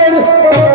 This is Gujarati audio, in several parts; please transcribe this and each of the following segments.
સાંભળી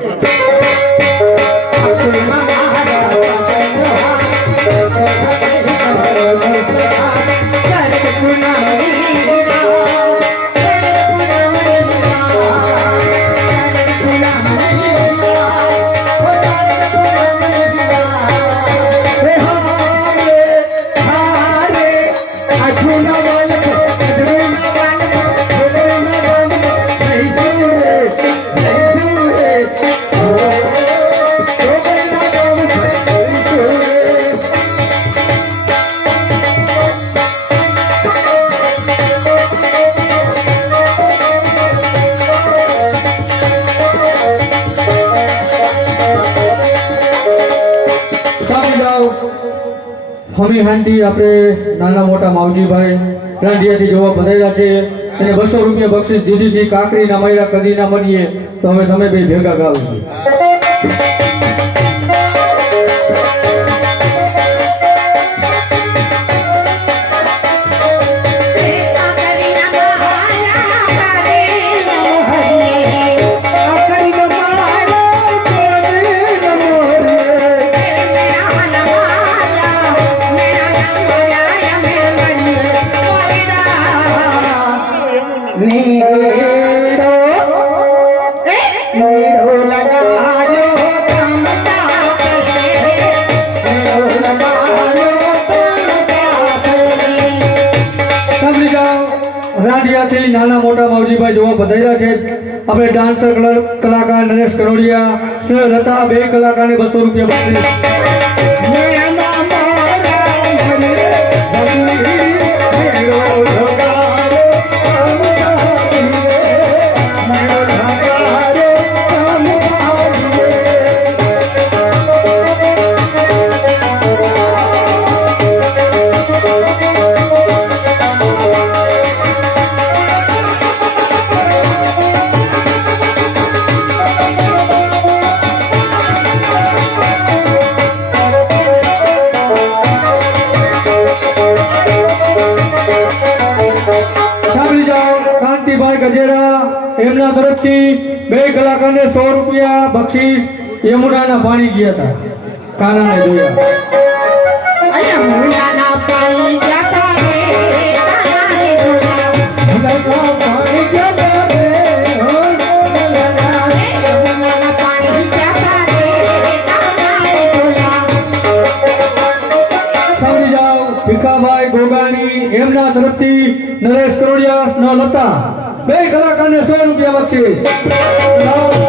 Thank you. હમી આપણે નાના મોટા માવજીભાઈ રાંડિયાથી જોવા બધાયા છે. અને બસો રૂપિયા બક્ષીસ દીધી હતી કાકરી ના મહિલા કદી ના મળીએ તો હવે તમે બે ભેગા ગાવ મોટા માવજીભાઈ જોવા બધાયેલા છે. આપણે ડાન્સર કલાકાર નરેશ કરોડિયા સુરેશ લતા બે કલાકારને બસો રૂપિયા યમુનાના પાણી ગયા હતા. કાનાને જોયા. જાઓ ભીખાભાઈ ગોગાણી એમના તરફથી નરેશ કરોડિયા ન લતા બે કલાકારને સો રૂપિયા બક્ષીસ.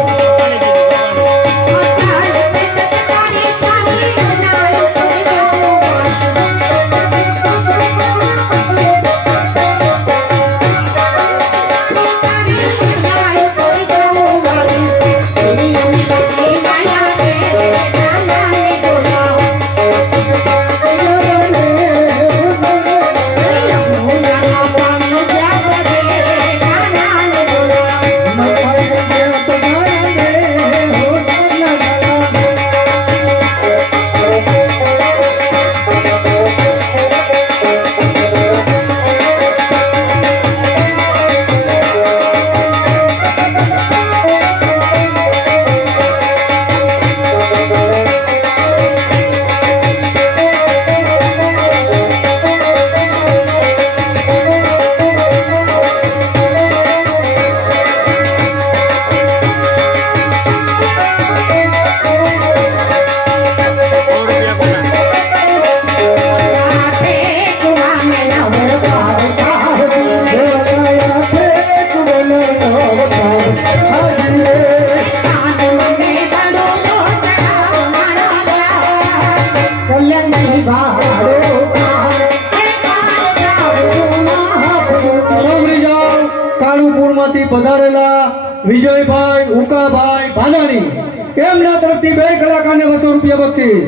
રૂપિયા બક્ષીસ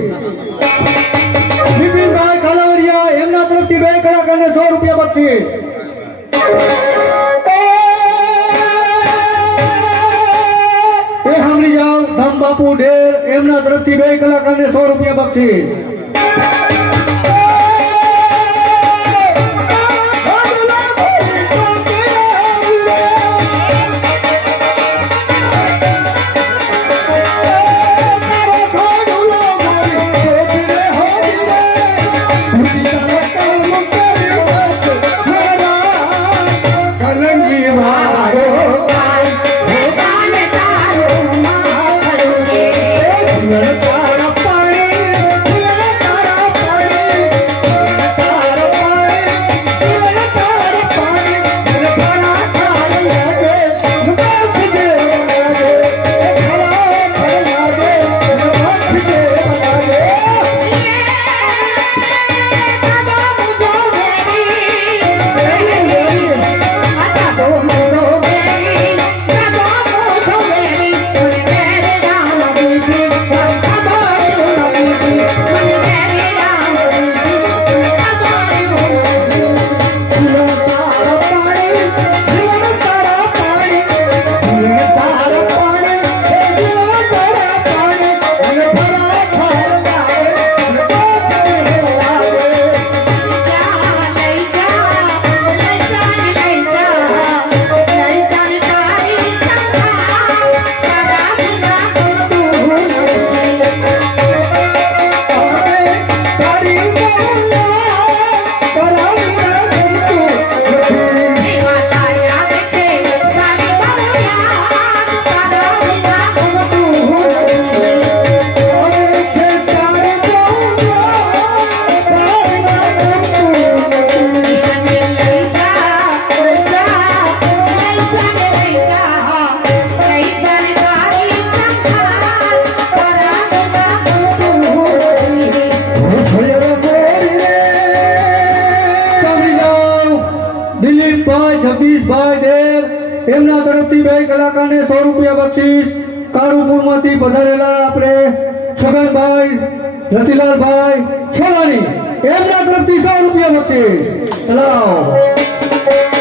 બિપિનભાઈ કાલાવડિયા એમના તરફથી બે કલાકારને સો રૂપિયા બક્ષીસ એ સાંભળી જાઓ ધમ બાપુ ડેર એમના તરફથી બે કલાકારને સો રૂપિયા બક્ષીસ દિલીપભાઈ જગદીશભાઈ ડેર. એમના તરફથી બે કલાકારને સો રૂપિયા બક્ષીસ. કાળુપુરમાંથી પધારેલા આપણે છગનભાઈ રતિલાલભાઈ છેલાની એમના તરફથી સો રૂપિયા બક્ષીસ. ચલાવો.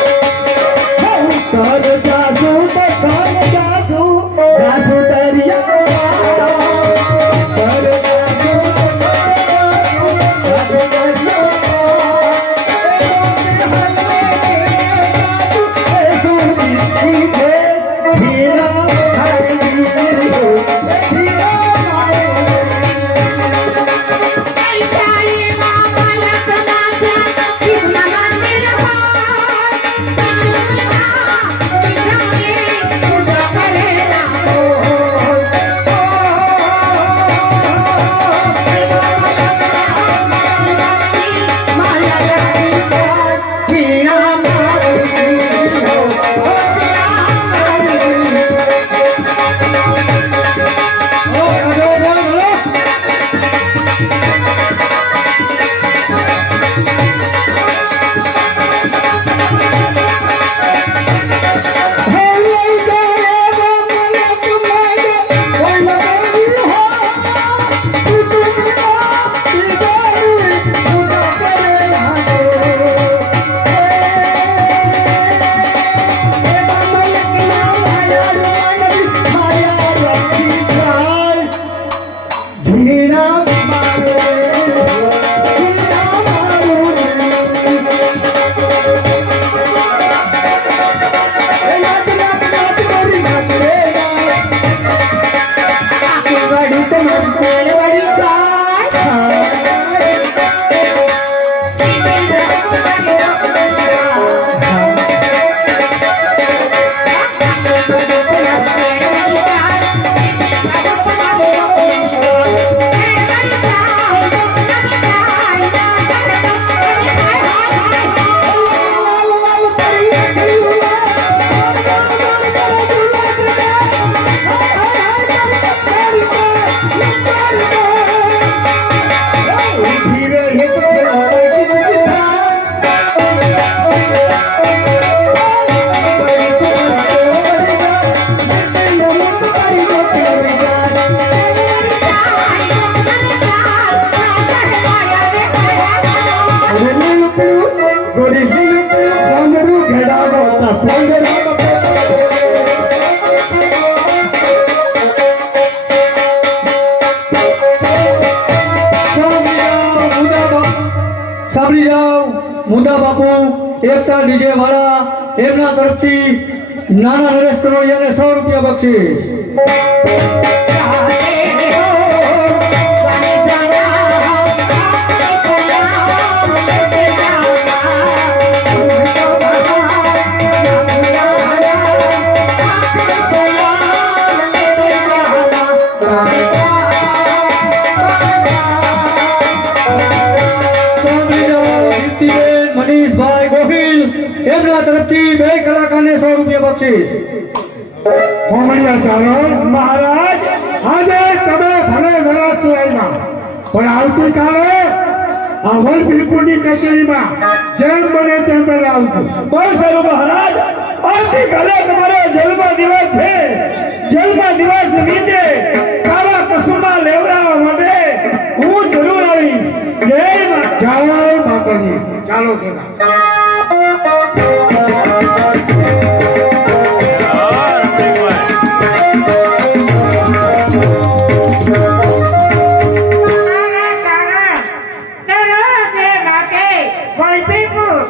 સો રૂપિયા બક્ષીસ સ્વામીરાવ, દીપ્તિબેન, મનીષભાઈ ગોહિલ એમના તરફથી બે કલાકારને સો રૂપિયા બક્ષીસ પણ આવતીકાલે આ વલભીપુરની કચેરીમાં જેમ બને તેમ પહેલા આવજો. બહુ સારું મહારાજ આવતીકાલે તમારો જન્મ દિવસ છે. જન્મ દિવસ નિમિત્તે કાળા કસુમાં લેવડાવવા માટે હું જરૂર આવીશ. જય માતા ચાલો માતાજી ચાલો પેલા વલભીપુર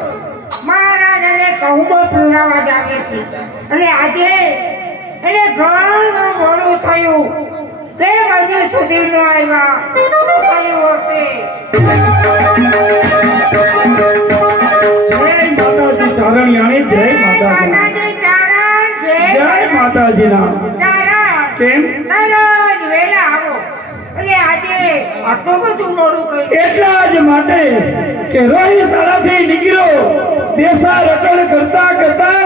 મહારાજાને કહુંબો પીવડાવવા જ આવે છે. અને આજે એને ઘણું મોડું થયું. બે વાગે સુધી ન આવ્યા. થયું હશે. જય માતાજી ચારણિયાણી જય માતાજી. જય કેમ? દરરોજ વેલા આવો. આજે આટલું બધું મોડું કર્યું એટલા જ માટે કે રોહી શાળાથી નીકળ્યો દેશા રટણ કરતા કરતા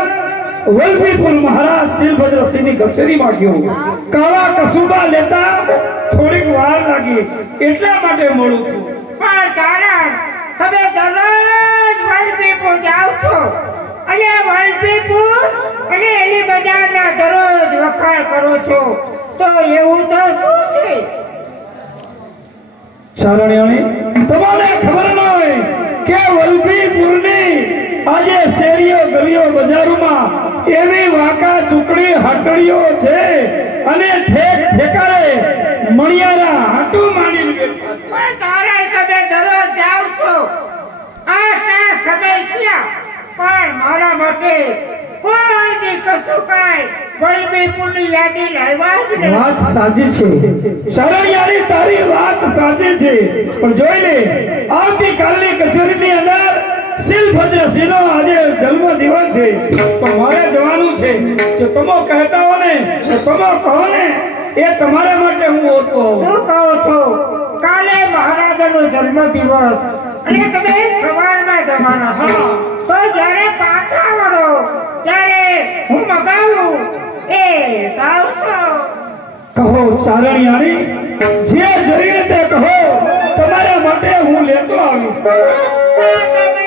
વલભીપુર મહારાજ શિલભદ્રસિંહની કચેરીમાં ગયો. કાળા કસુબા લેતા થોડીક વાર લાગી. એટલા માટે મોડું થયું. પણ કારણ તમે દરરોજ વલભીપુર જાઓ છો. અને વલભીપુર અને એની બજારના દરરોજ વખાણ કરો છો. તો એવું તો શું છે? ચારણિયાણી તમને ખબર ન હોય કે વલભીપુરની આજે શેરીઓ ગલીઓ બજારોમાં એવી વાંકા ચૂકડી હાટડીઓ છે અને ઠેક ઠેકારે મણિયારા હાટુ માની બેઠા છે. તારા તમે દરરોજ જાઓ છો. આટલા સમય ક્યાં? પણ મારા માટે કોઈ દી કશું કાંઈ. વલભીપુરની યાદી લાવ્યા જ નહીં વાત સાચી છે. શરણિયારી તારી વાત સાચી છે. પણ જોઈ લે આવતીકાલની કચેરીની અંદર શિલભદ્રસિંહનો આજે જન્મ દિવસ છે. તો મારે જવાનું છે જો તમે કહેતા હો ને તમે કહો ને એ તમારા માટે હું ઓળખો. શું કહો છો? કાલે મહારાજાનો જન્મદિવસ. અને તમે સવારમાં જમાના છો. તો જ્યારે પાછા વળો ત્યારે હું મગાવું એ તાવ તો કહો ચારણિયારી જે જોઈને તે કહો તમારા માટે હું લેતો આવીશ. તમને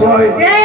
કસુંબા લઈ